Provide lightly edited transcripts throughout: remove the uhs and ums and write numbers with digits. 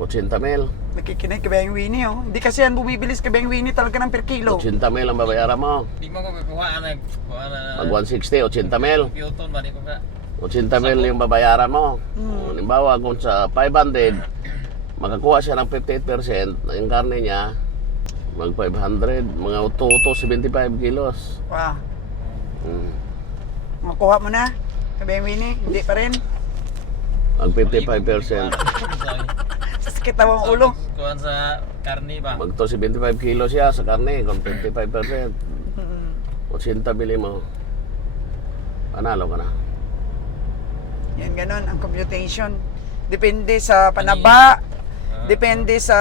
80,000. Nakikinig ka ba yung Winnie, oh? Hindi kasi yan bumibilis ka ba yung Winnie talaga ng per kilo. 80,000 ang babayaran mo. Di mo ko kuha na. Mag 160, 80,000. Piuton ba, di ko ka. 80,000 yung babayaran mo. Halimbawa, kung sa 500, makakuha siya ng 58%, yung karne niya, mag 500, mga uto 75 kilos. Wow. Hmm. Makuha mo na. Ka ba yung Winnie? Hindi pa rin. Mag 55%. Sakit tawang ulo. Kuha sa karni ba? Mag 75 kilos siya sa karne, kung 55%. 80 bili mo. Panalo ka na. Yan ganon ang computation. Depende sa panaba. Depende sa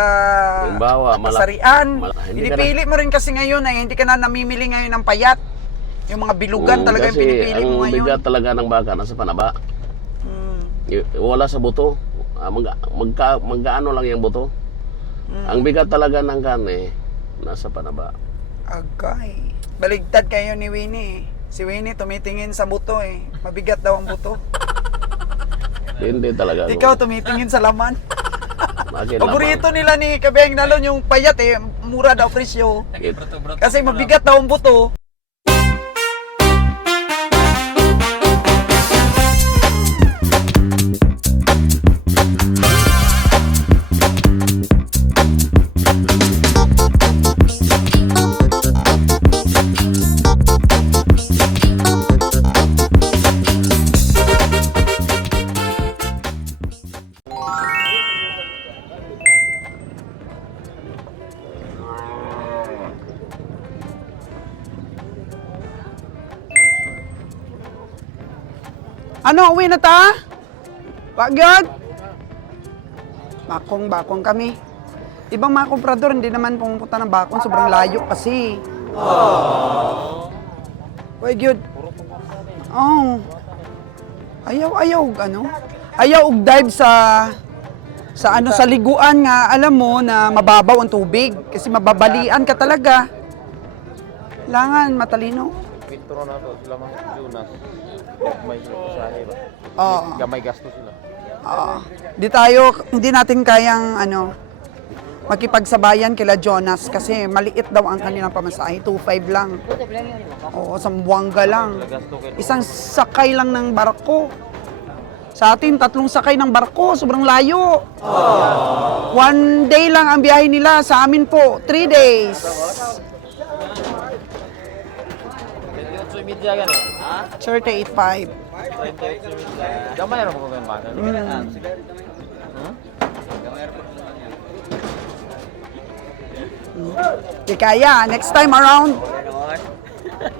Halimbawa, kasarian. hindi Pinipili mo rin kasi ngayon ay hindi ka na namimili ngayon ng payat. Yung mga bilugan talaga yung pinipili mo Kasi ngayon. ang bigat talaga ng baka nasa panaba. Wala sa buto. Magkaano lang yung buto. Ang bigat talaga ng karne nasa panaba. Agay. Baligtad kayo ni Winnie. Si Winnie tumitingin sa buto eh. Mabigat daw ang buto. Hindi talaga. Ikaw tumitingin sa laman. Bakit Paborito nila ni Kabeng Nalon yung payat eh. Mura daw presyo. Kasi mabigat daw ang buto. Ano, uwi na ta? Wag yun? Bakong kami. Ibang mga komprador, hindi naman pumunta ng bakong. Sobrang layo kasi. Wag yun. Oh. Ayaw, ano? Ayaw og dive sa liguan nga, alam mo na mababaw ang tubig. Kasi mababalian ka talaga. Kailangan matalino. Pinturo na to sila mga Jonas. May pasahe ba? Oo. Gamay gasto sila. Hindi natin kayang makipagsabayan kila Jonas kasi maliit daw ang kanilang pamasahe, 2.5 lang. Oo, Zamboanga lang. Isang sakay lang ng barko. Sa atin, 3 sakay ng barko, sobrang layo. 1 day lang ang biyahe nila, sa amin po, 3 days. 38 media gan eh. Ha? 38.5. 38 media. Gamay ra mo kan ba? Di kaya, next time around.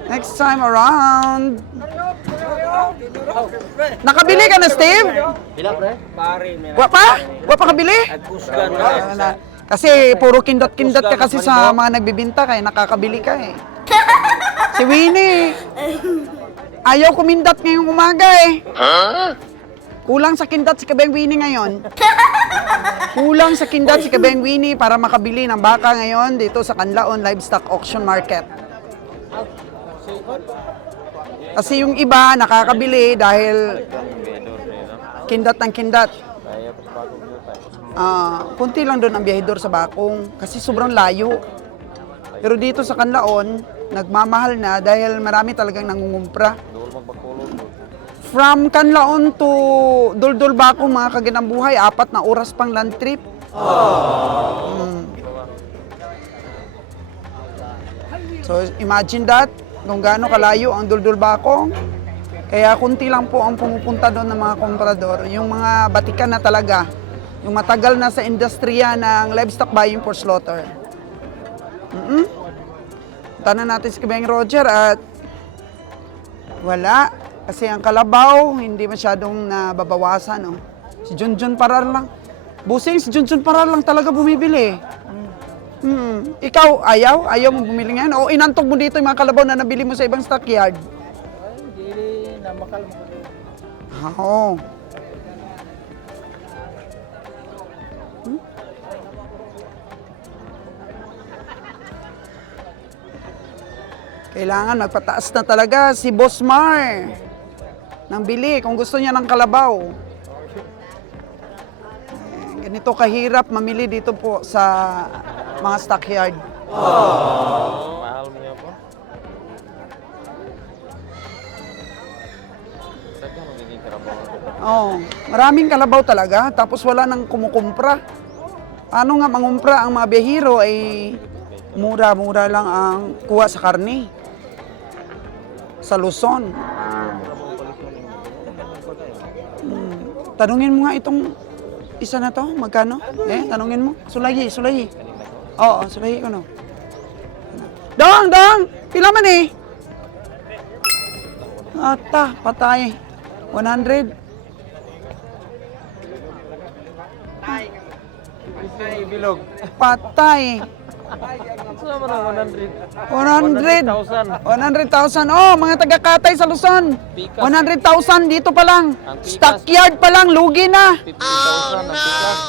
Next time around. Nakabili ka na, Steve? Pila pre? Wa pa kabili? Kasi puro kindot-kindot ka kasi sa mga nagbibinta kaya nakakabili ka eh. Si Winnie, ayaw kumindot ngayong umaga eh. Kulang sa kindot si Kabeng Winnie ngayon. Kulang sa kindot si Kabeng Winnie para makabili ng baka ngayon dito sa Canlaon Livestock Auction Market. Kasi yung iba nakakabili dahil kindot ng kindot. Kunti lang doon ang biyahidor sa bakong kasi sobrang layo. Pero dito sa Canlaon, nagmamahal na dahil marami talagang nangungumpra. From Canlaon to Duldul Bakong, mga kaginambuhay, 4 na oras pang land trip. So imagine that, kung gaano kalayo ang Duldul Bakong. Kaya kunti lang po ang pumupunta doon ng mga komprador. Yung mga batikan na talaga, yung matagal na sa industriya ng livestock buying for slaughter. Tanong natin si Kabeng Roger at wala. Kasi ang kalabaw, hindi masyadong nababawasan. No? Si Junjun Parar lang. Busing, si Junjun Parar lang talaga bumibili. Ikaw, ayaw? Ayaw mo bumili ngayon? O inantog mo dito yung mga kalabaw na nabili mo sa ibang stockyard? Hindi na makal mo. Oo. Kailangan magpataas na talaga si Boss Mar ng bili kung gusto niya ng kalabaw. Ganito ganito kahirap mamili dito po sa mga stockyard. Mahal mo yan po. Sabi magiging karabaw. Oh, maraming kalabaw talaga, tapos wala nang kumukumpra. Ano nga mangumpra ang mga biyahero ay mura-mura lang ang kuha sa karne. Sa Luzon. Tanungin mo nga itong isa na to, magkano? Tanungin mo. Sulayi. Oo, sulayi ko no. Dong! Pila man eh? Ata, patay. 100. Ay, bilog. Patay. Saan mo na 100. 100? 100,000. 100,000. Oh, mga taga-Katay sa Luzon. Pikas. 100,000 dito pa lang. Ang pikas. Stockyard pa lang, lugi na. 50,000 ang pikas.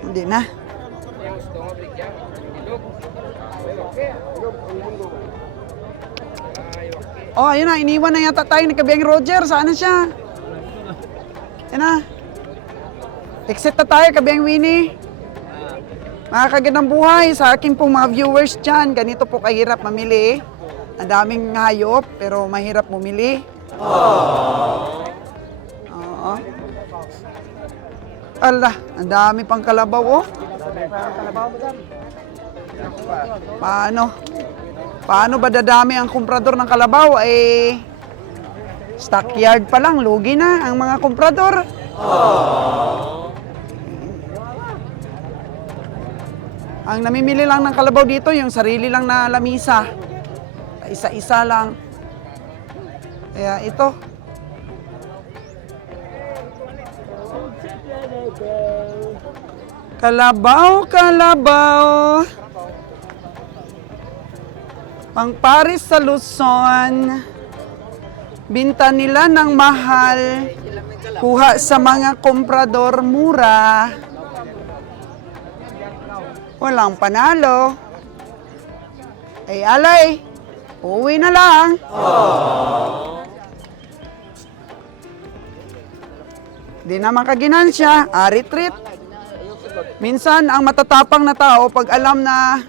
Hindi na. Oh, ayun na. Iniwan na yata tayo ni Kabeng Roger. Saan na siya? Ayun na. Exit na tayo, Kabeng Winnie. Mga kagandang buhay sa aking pong mga viewers dyan. Ganito po kahirap mamili. Ang daming hayop, pero mahirap bumili. Oo. Ala, ang dami pang kalabaw, oh. Paano ba dadami ang komprador ng kalabaw? Stockyard pa lang, lugi na ang mga komprador. Ang namimili lang ng kalabaw dito, yung sarili lang na lamisa. Isa-isa lang. Kaya ito. Kalabaw. Pang-Paris sa Luzon. Binta nila ng mahal. Kuha sa mga komprador mura. Walang panalo. Ay alay, uwi na lang. Di na makaginansya, retreat. Minsan, ang matatapang na tao, pag alam na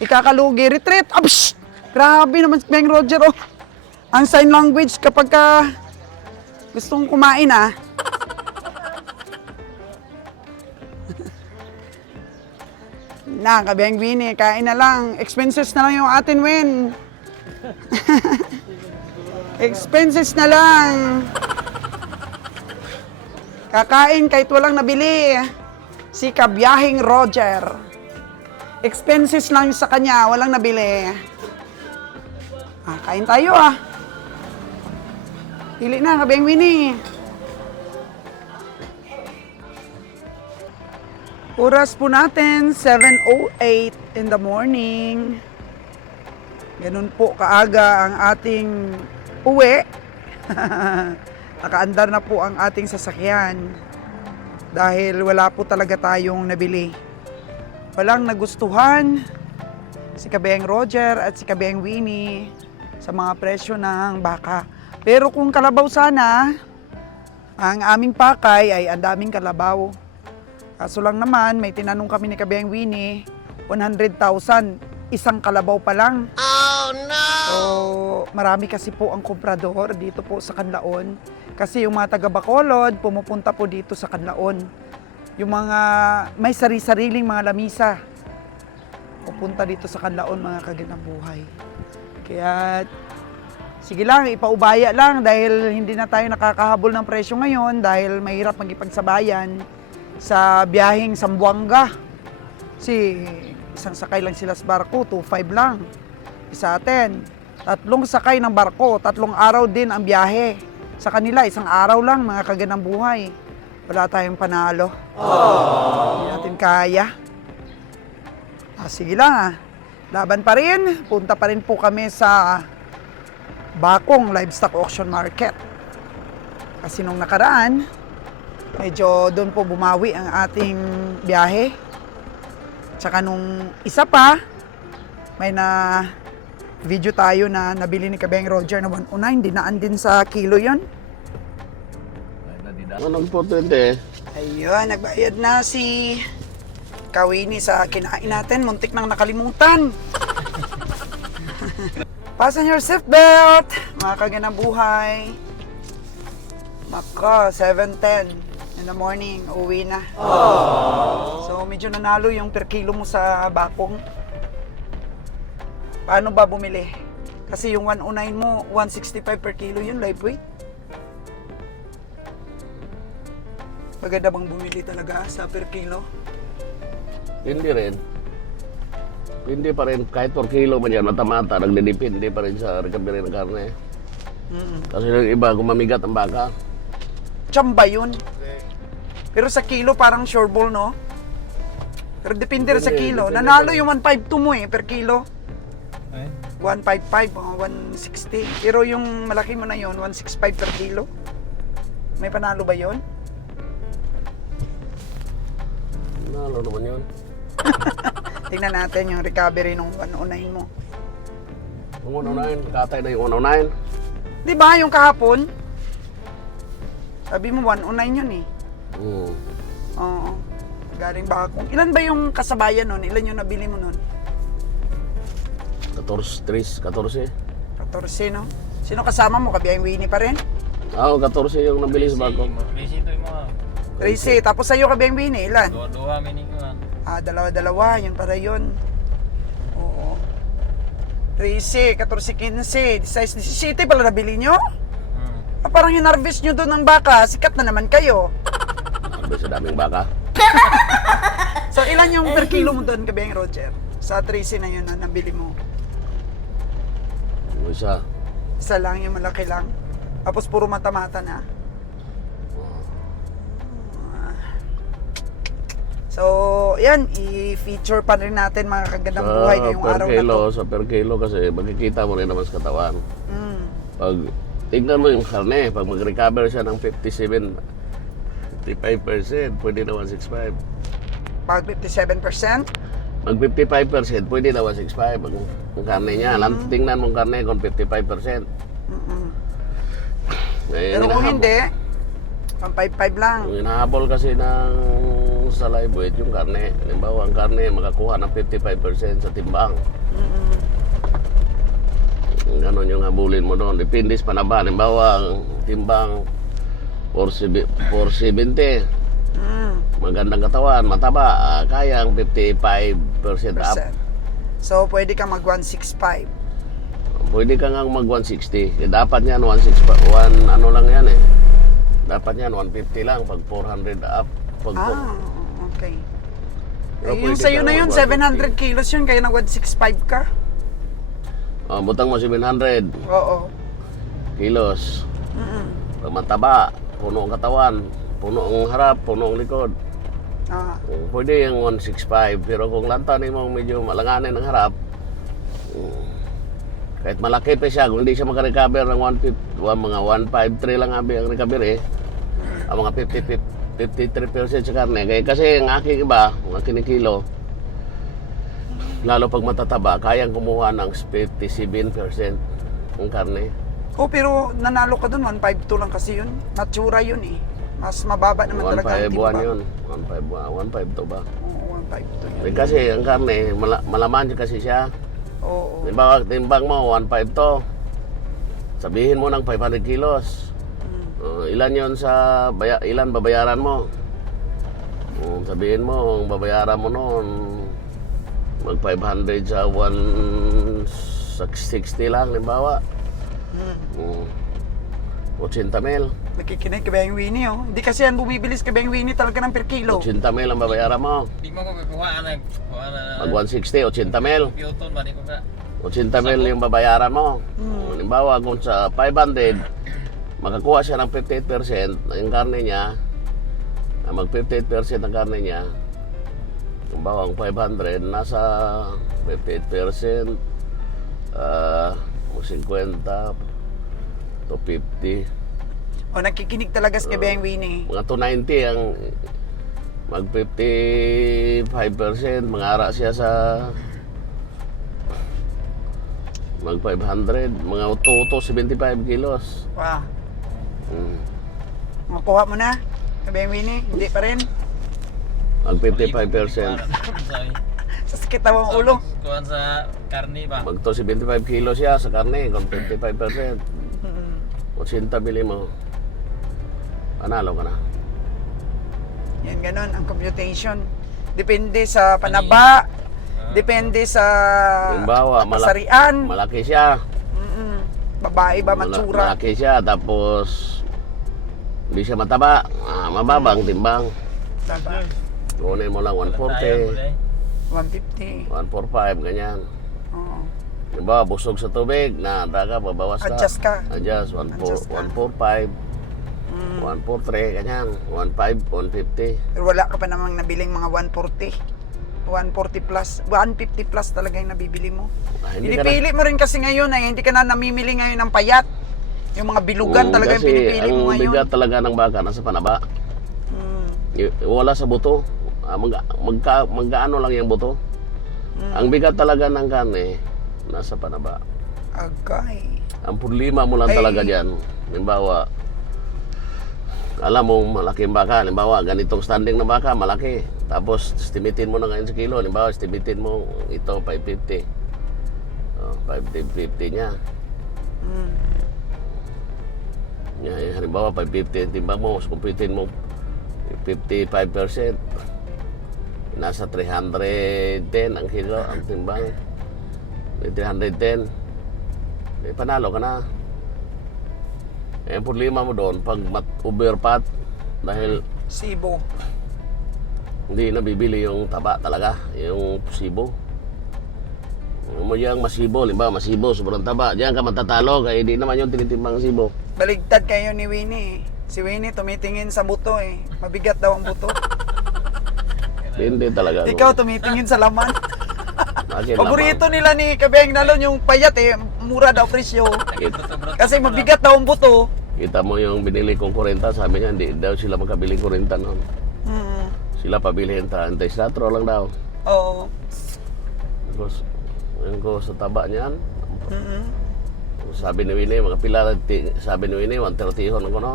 ikakalugi, retreat. Absh! Grabe naman si Beng Roger, oh. Ang sign language kapag gustong kumain, Na, Kabeng Winnie, kain na lang. Expenses na lang yung atin, Wen. Expenses na lang. Kakain kahit walang nabili. Si Kabiyahing Roger. Expenses lang sa kanya, walang nabili. Kain tayo, Pili na, Kabeng Winnie. Oras po natin, 7:08 in the morning. Ganun po kaaga ang ating uwi. Nakaandar na po ang ating sasakyan. Dahil wala po talaga tayong nabili. Walang nagustuhan si Kabeng Roger at si Kabeng Winnie sa mga presyo ng baka. Pero kung kalabaw sana, ang aming pakay ay ang daming kalabaw. Kaso lang naman, may tinanong kami ni Kabeng Winnie, 100,000, isang kalabaw pa lang. Oh no! So, marami kasi po ang komprador dito po sa Canlaon. Kasi yung mga taga Bacolod, pumupunta po dito sa Canlaon. Yung mga may sari-sariling mga lamisa, pupunta dito sa Canlaon, mga kagandang buhay. Kaya, sige lang, ipaubaya lang dahil hindi na tayo nakakahabol ng presyo ngayon dahil mahirap magipagsabayan sa biyaheng Zamboanga. Kasi isang sakay lang sila sa barko, 2.5 lang. Isa atin, 3 sakay ng barko, 3 araw din ang biyahe. Sa kanila, 1 araw lang, mga kagandang buhay. Wala tayong panalo. Hindi natin kaya. Sige lang, laban pa rin. Punta pa rin po kami sa Bakong Livestock Auction Market. Kasi nung nakaraan, medyo doon po bumawi ang ating biyahe. Tsaka nung isa pa, may na video tayo na nabili ni Kabeng Roger na 109, dinaan din sa kilo yon. Anong po ito Ayun, nagbayad na si Kawini sa kinain natin. Muntik nang nakalimutan. Fasten your seatbelt, mga kaganang buhay. Mako, 7:10 in the morning, uwi na. So, medyo nanalo yung per kilo mo sa bakong. Paano ba bumili? Kasi yung 109 mo, 165 per kilo yun, live weight. Maganda bang bumili talaga sa per kilo? Hindi rin. Hindi pa rin, kahit per kilo man yan, mata-mata, nagdidepende pa rin sa recovery ng karne. Kasi yung iba, gumamigat ang baka. Tsamba yun. Pero sa kilo parang sure ball, no? Pero depende rin sa kilo. Depende Nanalo pa rin. yung 152 mo eh, per kilo. Ay, 155, mga 160. Pero yung malaki mo na yun, 165 per kilo. May panalo ba yun? Nalo naman yun. Tingnan natin yung recovery ng 109 mo. Yung 109, katay na yung 109. Di ba yung kahapon? Sabi mo 109 yun eh. Oo. Galing bakong. Ilan ba yung kasabayan nun? Ilan yung nabili mo nun? 14, 14. 14, no? Sino kasama mo? Kabiyang Winnie pa rin? Oo, 14 yung nabili sa bago. Busy ito yung mga 13. Tapos sa'yo kabiyang Winnie, ilan? duwa-duwa meaning ko man. Dalawa-dalawa. Yun para yun. Oo. 13, 14, 15, 16, 17 pala nabili nyo? Parang hinarvest nyo doon ng baka. Sikat na naman kayo. Sabi sa daming baka. So, ilan yung per kilo mo doon, kabiyang Roger? Sa 13 na yun na nabili mo. Yung isa. Isa lang, yung malaki lang. Tapos puro mata-mata na. So, yan, i-feature pa rin natin mga kagandang buhay ngayong araw na to. Sa per kilo kasi makikita mo rin naman sa katawan. Mm. Pag tignan mo yung karne, pag mag-recover siya ng 57, 55%, pwede na 165. Pag 57%, Mag 55%, pwede na 165 ang karne niya. Tingnan mo ang karne kung 55%. Eh, pero kung hindi, pang 5-5 lang. Yung hinahabol kasi ng sa live weight yung karne. Halimbawa, ang karne makakuha ng 55% sa timbang. Ganon yung habulin mo doon. Depende sa panaba. Halimbawa, ang timbang 470. Magandang katawan, mataba. Kaya ang 55% up. So, pwede kang mag 165. Pwede ka nga mag 160. Dapat yan 165. Ano lang yan eh. Dapat yan 150 lang pag 400 up. Pag Okay. Pero Yung pwede sa'yo ka na yun, 150. 700 kilos yun, kaya nag 165 ka. Butang mo 700 Oo. kilos. Pag mataba, puno ang katawan, puno ang harap, puno ang likod. Pwede yung 165. Pero kung lantanin mo medyo malanganin ang harap, kahit malaki pa siya, kung hindi siya makarecover ng 150, mga 153 lang ang recovery, ang mga 53% sa karne. Kaya kasi ang aking iba, mga kinikilo, lalo pag matataba, kayang kumuha ng 57% ng karne. Oh, pero nanalo ka dun, 152 lang kasi yun. Natura yun eh. Mas mababa naman talaga ang 151 timba. yun. 152 ba? Oo, 152 yun. Kasi ang karne, malaman kasi siya. Oo. Timbang mo, 152. Sabihin mo ng 500 kilos. Ilan yon sa ilan babayaran mo? Sabihin mo, ang babayaran mo noon mag 500 sa 160 lang, limbawa. 80 mil. Nakikinig ka ba yung Winnie, oh? Hindi kasi yan bumibilis ka ba yung Winnie talaga ng per kilo. 80 mil ang babayaran mo. Di mo ko kukuha na. Mag 160, 80 mil. Piuton ba di ko ka? 80 mil yung babayaran mo. Halimbawa, kung sa 500, makakuha siya ng 58% ng karne niya, mag 58% ng karne niya, halimbawa, ang 500, nasa 58%, 50 to 50. O, nakikinig talaga si Kabeng Winnie. Mga 290 ang mag 55%, mangara siya sa Mag 500, mga uto-uto 75 kilos. Wow. Hmm. Makuha mo na? Kabeng Winnie? Hindi pa rin? Mag 55%. Sa sakit ang ulo. Kuhan sa karni ba? Mag to 75 kilos siya sa karne, kung 55%. 80 bili mo. Panalo ka na. Yan ganon ang computation. Depende sa panaba, depende sa Halimbawa, kasarian. malaki siya. Babae ba, matsura. Malaki siya, tapos hindi siya mataba. Mababang timbang. Diba? Kunin mo lang 140, 150. 145, ganyan. Oo. Halimbawa, busog sa tubig, daga, babawas ka. Adjust ka. Adjust, Adjust ka. 145, 143, ganyan. 15, 150. Pero wala ka pa namang nabiling mga 140. 140 plus, 150 plus talaga yung nabibili mo. Hindi ka Pinipili mo rin kasi ngayon ay hindi ka na namimili ngayon ng payat. Yung mga bilugan talaga yung kasi pinipili mo ang ngayon. bigat talaga ng baka nasa panaba. Wala sa buto. Magkaano lang yung buto. Ang bigat talaga ng karne nasa panaba. Agay. Ang problema mo lang talaga diyan. Halimbawa, alam mo malaking baka, halimbawa ganitong standing na baka, malaki. Tapos estimatein mo na ngayon sa kilo, halimbawa estimatein mo ito 550. 550 niya. Halimbawa 550 timbang mo, kumpitin mo 55%. Nasa 310 ang kilo, ang timbang. 310. Panalo ka na. Ang problema mo doon, pag overpat, dahil Sibo. hindi nabibili yung taba talaga, yung sibo. Mo yang masibo, limba masibo, sobrang taba. Diyan ka matatalo, kaya hindi naman yung tinitimbang sibo. Baligtad kayo ni Winnie. Si Winnie tumitingin sa buto eh. Mabigat daw ang buto. Hindi talaga. Ikaw tumitingin sa laman. Akin Paborito nila ni Kabeng Nalon yung payat eh. Mura daw presyo. Kasi mabigat daw ang buto. Kita mo yung binili kong 40, sabi niya, hindi daw sila makabili 40 noon. Sila pabilihin 34 lang daw. Oo. Tapos, yun ko sa taba niyan. Sabi ni Winnie, mga pila, sabi ni Winnie, 130 hon ako, no?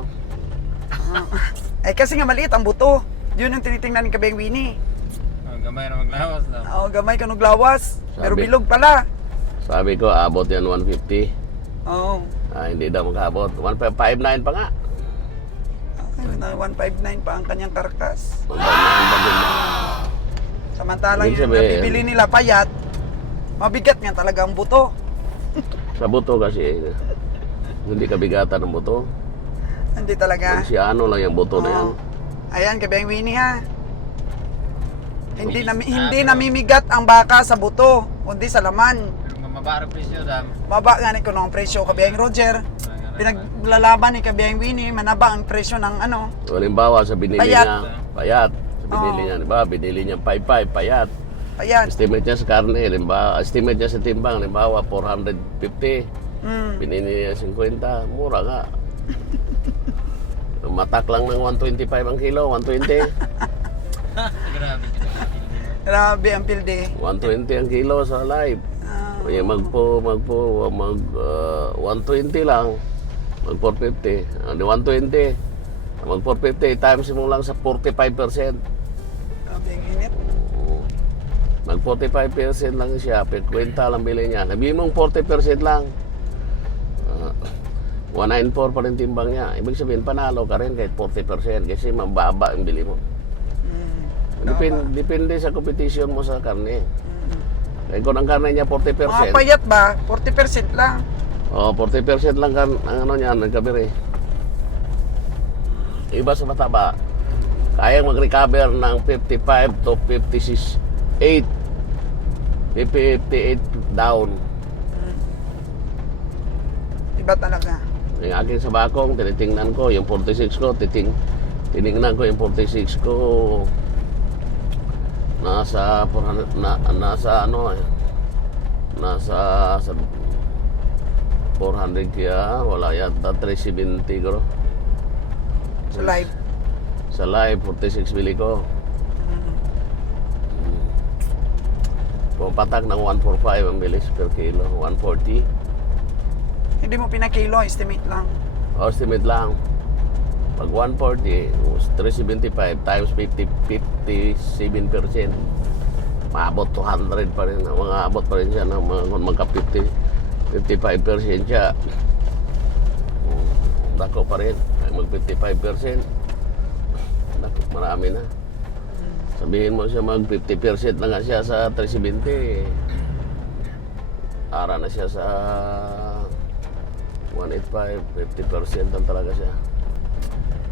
Eh kasi nga maliit ang buto. Yun ang tinitingnan ni Kabeng Winnie. Gamay na maglawas daw. Oo, gamay ka nung lawas. Pero Sabi. bilog pala. Sabi ko, abot yan 150. Oo. Hindi daw makabot. 159 pa nga. Okay, 159 pa ang kanyang karkas. 159 pa din. Samantalang Ibig yung sabihin- nabibili nila payat, mabigat nga talaga ang buto. Sa buto kasi, hindi kabigatan ng buto. Hindi talaga. Ano lang yung buto na yan. Oo. Ayan, Kabeng Winnie ha. Hindi namimigat ang baka sa buto, kundi sa laman. Pero mababa ang presyo dam. Baba nga ni kunong presyo, Kabeng Roger. Pinaglalaban ni Kabeng Winnie, manaba ang presyo ng ano. Halimbawa sa binili Payat. niya, payat. Sa binili niya, diba? Binili niya 55, payat. Ayan. Estimate niya sa karne, halimbawa, estimate niya sa timbang, halimbawa 450. Binili niya 50, mura nga. Matak lang ng 125 ang kilo, 120. Grabe. Grabe ang pilde. 120 ang kilo sa live. Kaya 120 lang. Mag 450. 120. Mag 450 times mo lang sa 45%. Grabe ang init. Mag 45% lang siya, per kwenta lang bili niya. Sabihin mong 40% lang. 194 pa rin timbang niya. Ibig sabihin, panalo ka rin kahit 40% kasi mababa ang bili mo. Depende sa competition mo sa karne. Kaya kung ang karne niya 40%, Mga payat ba? 40% lang. 40% lang kan ang ano niya, nagkabiri. Iba sa mataba, kayang mag-recover ng 55 to 56, 58 down. Iba talaga. Yung akin sa bakong, tinitingnan ko, yung 46 ko, tinignan ko yung 46 ko, nasa 400, nasa ano eh, nasa 400 kaya, wala yata 370 ko. Sa live. Sa live, 46 bili ko. Pumapatak ng 145 ang bilis per kilo, 140. Hindi mo pinakilo, estimate lang. Estimate lang. Pag 140, 375 times 57%. Maabot 200 pa rin. Mga abot pa rin siya ng kung magka 55% siya. Dako pa rin. Ay mag 55%. Dako, marami na. Sabihin mo siya mag 50% na nga siya sa 370. Ara na siya sa 185, 50% lang talaga siya.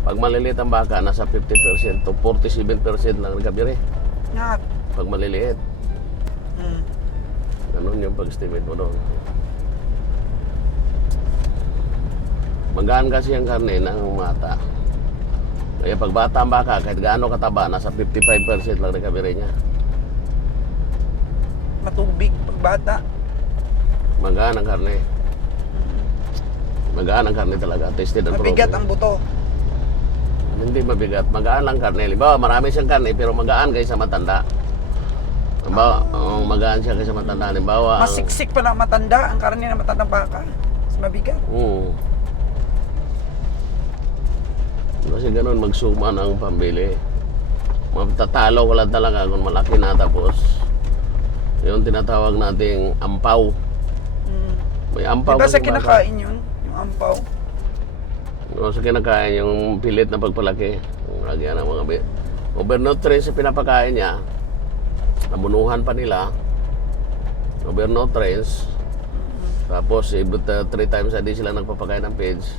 Pag maliliit ang baka, nasa 50% to 47% lang nagkabiri. Nga. Pag maliliit, Mm. ganun yung pag-estimate mo doon. Magaan kasi ang karne ng mata. Kaya pag bata ang baka, kahit gaano kataba, nasa 55% lang nagkabiri niya. Matubig pag bata. Magaan ang karne. Magaan ang karne talaga. Tasted and Mabigat proven. ang buto. Hindi mabigat. Magaan lang karne. Halimbawa, marami siyang karne pero magaan kaysa matanda. Halimbawa, magaan siya kaysa matanda. Halimbawa, Masiksik pa lang matanda ang karne ng matandang baka. Mas mabigat. Kasi ganun, magsuma ng pambili. Matatalo ko lang talaga kung malaki na tapos yung tinatawag nating ampaw. Mm. May ampaw Diba sa kasi baka. kinakain yun? Yung ampaw. Sa kinakain yung pilit na pagpalaki. Yung lagyan ng mga overnutrients sa pinapakain niya. Nabunuhan pa nila. Overnutrients. Tapos 3 times a day sila nagpapakain ng pigs.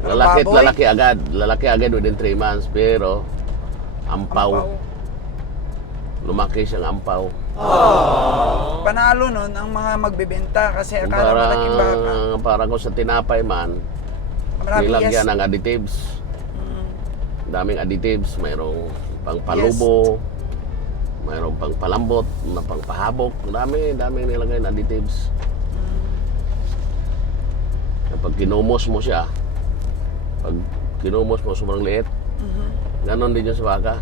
Lalaki at Baboy? lalaki agad. Lalaki agad within 3 months. Pero ampaw. Lumaki siyang ampaw. Panalo nun ang mga magbebenta kasi akala malaking baka. Para kung sa tinapay man, Marami nilagyan yes. ng additives. Mm. Daming additives. Mayroong pang palubo, mayroong pang palambot, pang pahabok. Daming nilagay na additives. Kapag kinumos mo siya, pag kinumos mo sobrang liit, ganon din yung sa baka.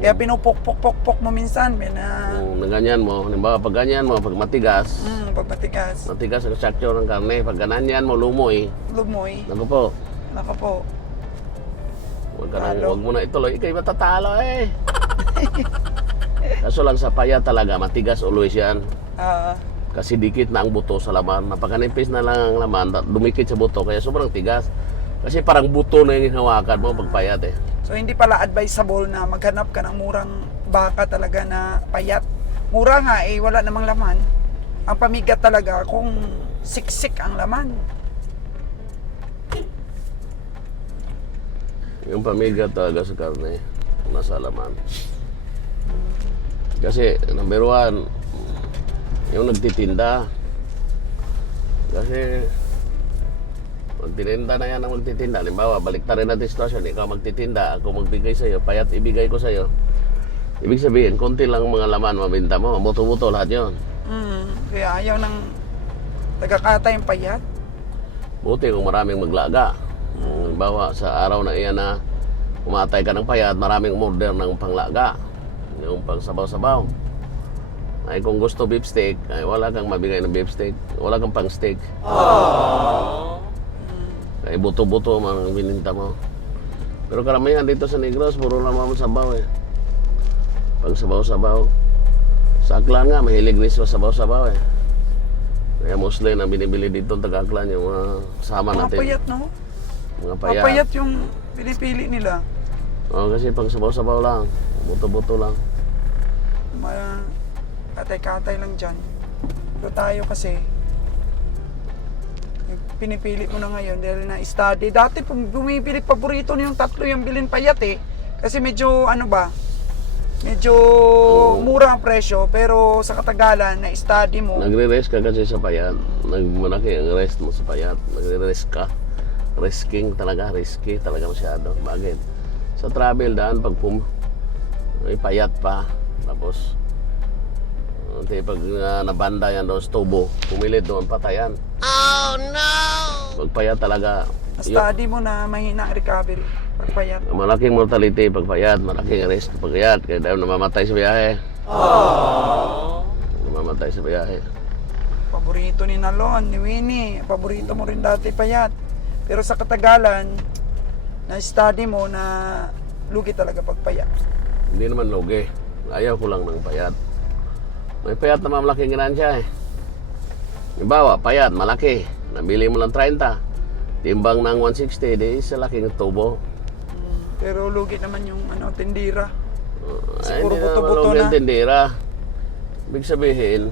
Kaya pinupok-pok-pok-pok mo minsan. Kung ganyan mo, halimbawa pag ganyan mo, pag matigas, Pag matigas. matigas ang structure ng karne. Pag ganyan mo, lumoy. Lumoy. Naku po, Naka po. huwag mo na ituloy. Ika'y matatalo eh. Kaso lang sa payat talaga, matigas always yan. Ah, Kasi dikit na ang buto sa laman. Napakanipis na lang ang laman, dumikit sa buto, kaya sobrang tigas. Kasi parang buto na yung hawakan mo pag payat eh. so hindi pala advisable na maghanap ka ng murang baka talaga na payat. Mura nga eh, wala namang laman. Ang pamigat talaga kung siksik ang laman. Yung pamigat talaga sa karne, nasa laman. Kasi, number 1, yung nagtitinda. Kasi, magtitinda na yan ang magtitinda. Halimbawa, balik na rin natin sitwasyon. Ikaw magtitinda, ako magbigay sa'yo, payat ibigay ko sa'yo. Ibig sabihin, konti lang mga laman mabinta mo. Buto-buto lahat yun. Kaya ayaw ng tagakata yung payat. Buti kung maraming maglaga. Halimbawa, sa araw na iyan na umatay ka ng payat, maraming umorder ng panglaga. Yung pang sabaw-sabaw. Ay kung gusto beef steak, ay wala kang mabigay ng beef steak. Wala kang pang steak. Ay buto-buto ang bininta mo. Pero karamihan dito sa Negros, puro naman sabaw eh. Pang sabaw-sabaw. Sa Aklan nga, mahilig rin sa sabaw-sabaw eh. Kaya mostly na binibili dito ang taga-Aklan yung mga sama Mga natin. payat, no? Mga Mga payat. payat yung pinipili nila. Oo, kasi pang sabaw-sabaw lang. Buto-buto lang. Mga katay-katay lang dyan. Pero tayo kasi, pinipili mo na ngayon dahil na-study. Dati pag bumibili, paborito niyo yung tatlo yung bilin payat eh. Kasi medyo ano ba, medyo mura ang presyo, pero sa katagalan, na-study mo. Nagre-rest ka kasi sa payat. Malaki ang rest mo sa payat. Nagre-rest ka. Risking talaga, risky talaga masyado. Bakit? Sa travel daan, pag may payat pa, tapos pag nabanda yan doon sa tubo, pumilit doon, patayan. Oh no! Pag payat talaga, Na-study mo na mahina ang recovery pag payat. malaking mortality pag payat, malaking risk pag payat, kaya dahil namamatay sa biyahe. Namamatay sa biyahe. Paborito ni Nalon, ni Winnie. Paborito mo rin dati payat. Pero sa katagalan, na-study mo na lugi talaga pag payat. Hindi naman lugi. Ayaw ko lang ng payat. May payat na malaking ganansya eh. Halimbawa, payat, malaki. Nabili mo lang 30. Timbang ng 160, di sa laking tubo. Pero lugi naman yung tindira. Ay, Siguro hindi buto-buto naman lugi na. ang tindera. Ibig sabihin,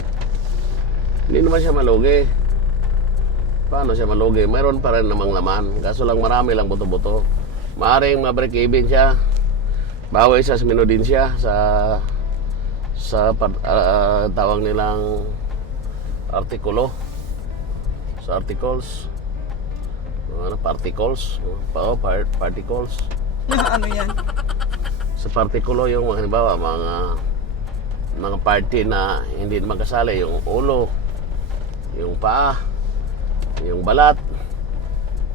hindi naman siya malugi. Paano siya malugi? Mayroon pa rin namang laman. Kaso lang marami lang buto-buto. Maaring ma-break even siya. Bawi siya sa minudin siya sa tawag nilang artikulo. Sa articles. Particles. Particles. Ano yan? Sa partikulo yung halimbawa mga party na hindi magkasali, yung ulo, yung paa, yung balat,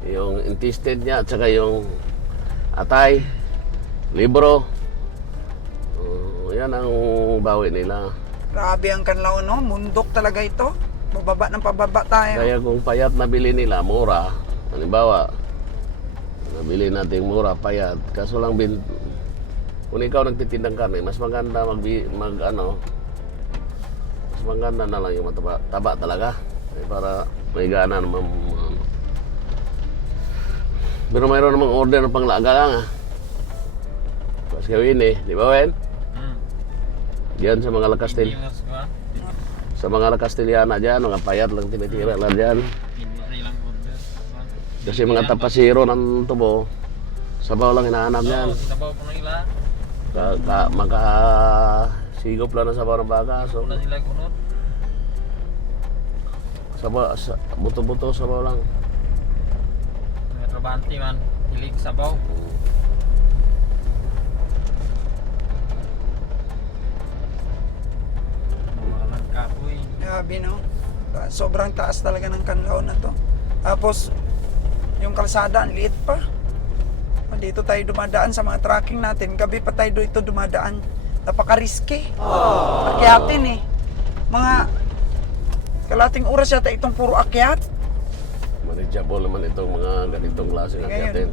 yung intestine niya, at saka yung atay, libro. Yan ang bawi nila. Grabe ang kanlaw, no? Mundok talaga ito. Bababa ng pababa tayo. Kaya kung payat na bili nila, mura. Halimbawa, nabili natin mura, payat. Kaso lang kung ikaw nagtitindang karne, mas maganda mas maganda na lang yung taba talaga. Para may gana naman. Pero mayroon namang order ng panglaga lang Pas gawin di ba Wen? Diyan sa mga Lakastil. Sa mga Lakastiliana dyan, mga payat lang tinitira lang dyan. Kasi mga tapasiro ng tubo, sabaw lang hinahanap yan. Sabaw po ng ila. Makasigop lang ng sabaw ng baka. So, Wala sila kunot. buto-buto sabaw lang. Mga trabante man. Hilig sabaw. Mga langkapoy. Grabe, no? Sobrang taas talaga ng kanlaw na to. Tapos, yung kalsada, ang liit pa. Dito tayo dumadaan sa mga tracking natin. Gabi pa tayo dito dumadaan. Napaka-risky. Akyatin Mga kalating oras yata itong puro akyat. Manageable naman itong mga ganitong klase ng Ngayon, akyatin.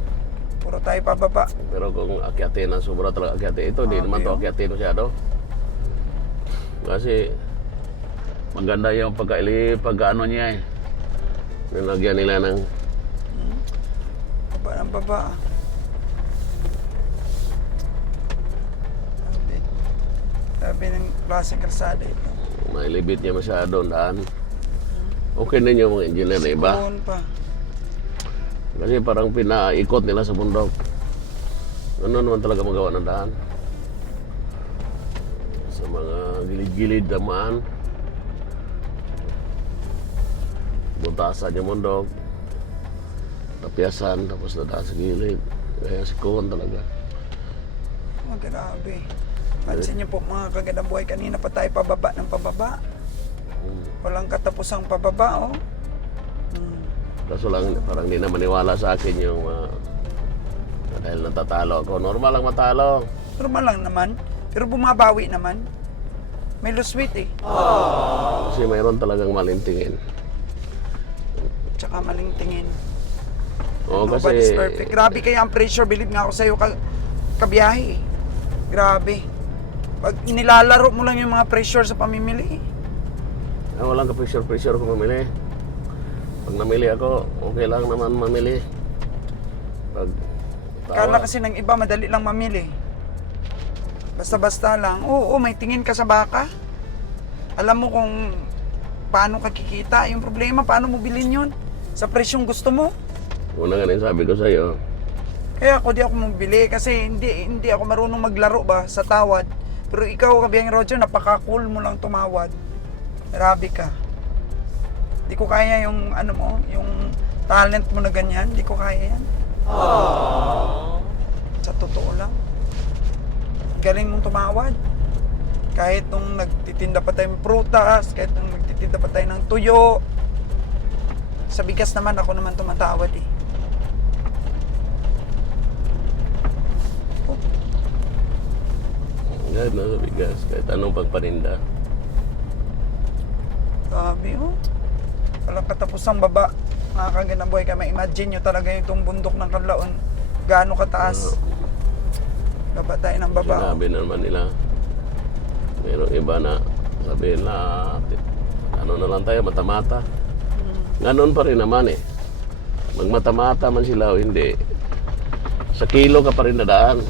puro tayo pababa. Pero kung akyatin na sobra talaga akyatin, ito di naman to akyatin masyado. Kasi maganda yung pagkaano niya Nilagyan nila ng Baba ng baba. Sabi ng klaseng kalsada ito. nailibit niya masyado ang daan. Okay na yung mga engineer na iba. Sikoon pa. Kasi parang pinaikot nila sa bundok. Ano naman talaga magawa ng daan. Sa mga gilid-gilid naman. Butasan yung bundok. Tapiasan, tapos nadaan sa gilid. Kaya sikoon talaga. Oh, grabe. Pansin niyo po mga kagandang buhay, kanina pa tayo pababa ng pababa. Walang katapusang pababa, oh. Kaso lang, parang hindi na maniwala sa akin yung dahil natatalo ako. Normal lang matalo. Normal lang naman. Pero bumabawi naman. May lose weight Kasi mayroon talagang malintingin. Tsaka maling tingin. Oo, Nobody's kasi perfect. Grabe kaya ang pressure. Believe nga ako sa'yo kabiyahe. Grabe. Pag nilalaro mo lang yung mga pressure sa pamimili. walang ka-pressure kung mamili. Pag namili ako, okay lang naman mamili. Pag Kala kasi ng iba, madali lang mamili. Basta-basta lang. Oo, may tingin ka sa baka. Alam mo kung paano ka kikita. Yung problema, paano mo bilhin yun? Sa presyong gusto mo. Una nga rin sabi ko sa'yo, Kaya ako di ako mabili kasi hindi ako marunong maglaro ba sa tawad. Pero ikaw, Kabiyang Roger, napaka-cool mo lang tumawad. Grabe ka. Di ko kaya yung yung talent mo na ganyan. Di ko kaya yan. Sa totoo lang. Galing mong tumawad. Kahit nung nagtitinda pa tayo ng prutas, kahit nung nagtitinda pa tayo ng tuyo. Sa bigas naman, ako naman tumatawad kahit nasa bigas, kahit anong pagpaninda. Sabi, Walang katapusang baba. Mga kaginabuhay ka, ma-imagine nyo talaga itong bundok ng Kanlaon. Gaano kataas. Baba tayo ng baba. Sinabi naman nila, mayroong iba na sabihin na, ano na lang tayo, mata-mata. Ganon pa rin naman eh. Magmata-mata man sila o hindi, sa kilo ka pa rin dadaan.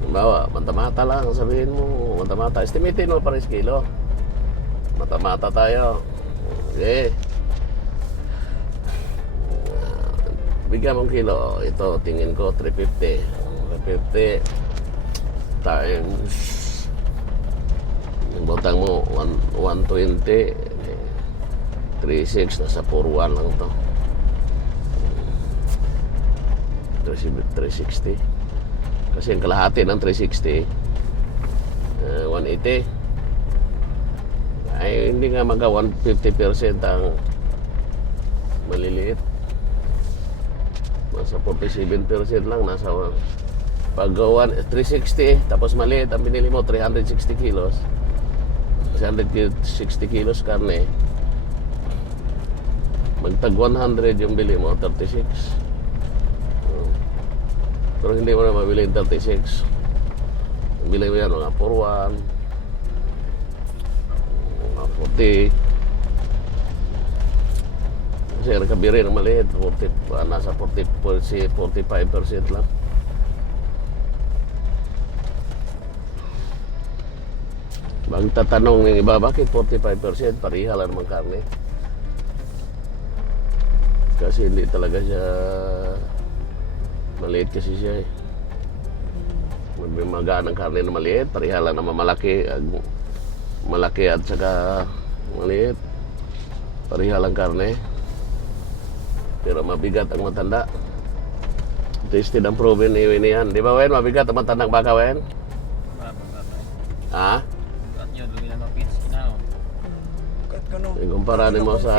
Halimbawa, mata-mata lang, sabihin mo, mata-mata. Estimatein mo pa rin sa kilo. Mata-mata tayo. Okay. Bigyan mong kilo. Ito, tingin ko, 350. 350 times yung butang mo, 120. 3.6, nasa 4.1 lang to. 360. Kasi ang kalahati ng 360, 180. Ay, hindi nga maga 150% ang maliliit. Nasa 47% lang. Nasa paggawa 360, tapos maliit ang binili mo, 360 kilos. 360 kilos karne. Magtag 100 yung bili mo, 36. Pero hindi mo na mabili yung 36. Ang bili mo yan, mga 4.1, mga 40. Kasi nakabiri ng maliit, 40, nasa 45% lang. Magtatanong ng iba, bakit 45%? Pariha lang naman karne. Kasi hindi talaga siya maliit kasi siya eh. May magaan ng karne na maliit, pariha lang naman malaki at saka maliit. Pariha lang karne. Pero mabigat ang matanda. Tested ang proven ni Winnie yan. Di ba, Wen? Mabigat ang matandang baka, Wen? Ha? Yun, dumi na mapits na. Kat ko no. Ikumpara mo sa...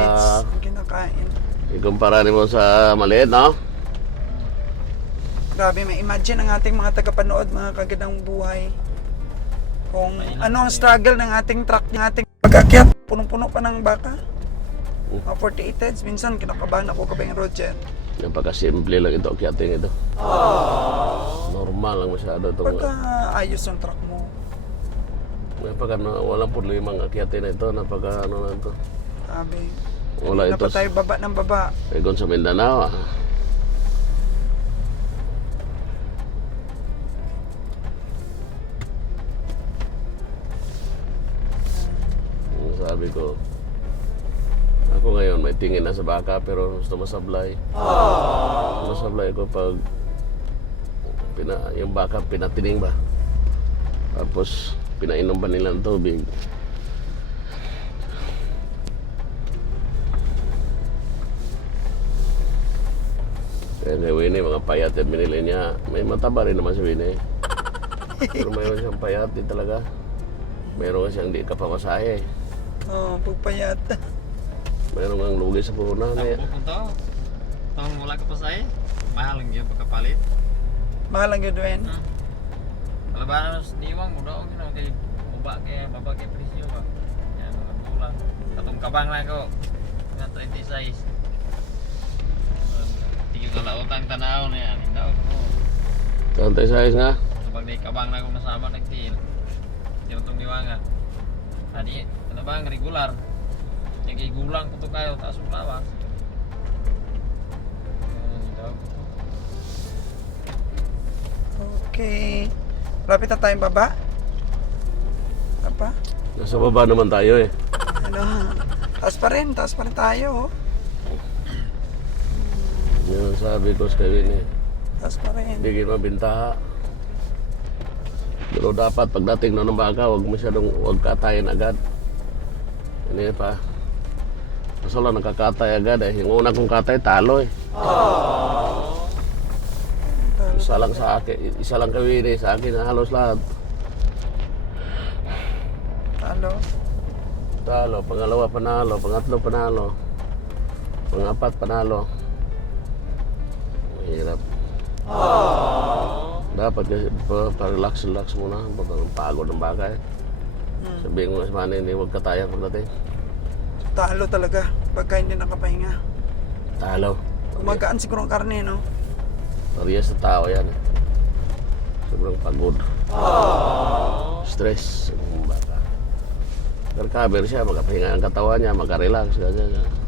Kinakain. Ikumpara mo sa maliit, no? Grabe, may imagine ang ating mga tagapanood, mga kagandang buhay. Kung ano ang struggle ng ating truck, ng ating pag-akyat. Punong-puno pa ng baka. Mga 48 heads, minsan kinakabahan ako Kabeng Roger. Napaka-simple lang ito, akyating ito. Normal lang masyado ito. Pagka ayos ang truck mo. Napaka, walang problema ang akyatin na ito. Napaka, ano na ito. Sabi. Wala Hindi na ito. pa tayo baba ng baba. Egon sa Mindanao, ah. Ang sabi ko, ako ngayon may tingin na sa baka pero gusto masablay. Masablay ko pag yung baka pinatining ba. Tapos pinainom ba nila ng tubig. Kaya kay Winnie, mga payat yung binili niya. May mataba rin naman si Winnie. Pero mayroon siyang payat din talaga. Mayroon siyang di kapamasahe. Oo, pagpayat. Mayroon kang lugi sa puhunan. Ang pupunta, tahun wala ka pa sa'yo, mahal lang yun pagkapalit. Mahal ang gagawin. Kalabanos, niwang mo daw, kay baba kay presyo ba. Yan, mga bulan. Katong kabang na ako, nga 36. Tingin ka lautang tanaw na yan, hindi ako. Tantay size nga. Kapag di kabang na akong nasama, nagtil. Hindi mo itong niwanga. Adi, ano bang regular? Yung kay gulang ko to kayo, taas mo lawas. Okay. Lapit na tayong baba. Apa? Nasa baba naman tayo eh. Ano? Taas pa rin tayo. Oh. Yun ang sabi ko sa Winnie. Taas pa rin. Hindi kayo mabintaha. Pero dapat pagdating na ng baka, huwag katayin agad. Hindi pa. Kaso lang nakakatay agad eh. Yung una kong katay, talo eh. Isa lang sa akin, isa lang kay Winnie, sa akin na halos lahat. Talo, pangalawa panalo, pangatlo panalo, pangapat panalo. Mahirap. Dapat kasi pa-relax muna. Pagod ng baka eh. Sabihin mo na sa manay, hindi huwag katayan pagdating. Talo talaga pagka hindi nakapahinga. Talo. Kumagaan siguro ang karne, no? Parehas sa tao yan. Sobrang pagod. Stress. Ang bata. Recover siya, makapahinga ang katawan niya, makarelax. Ganyan.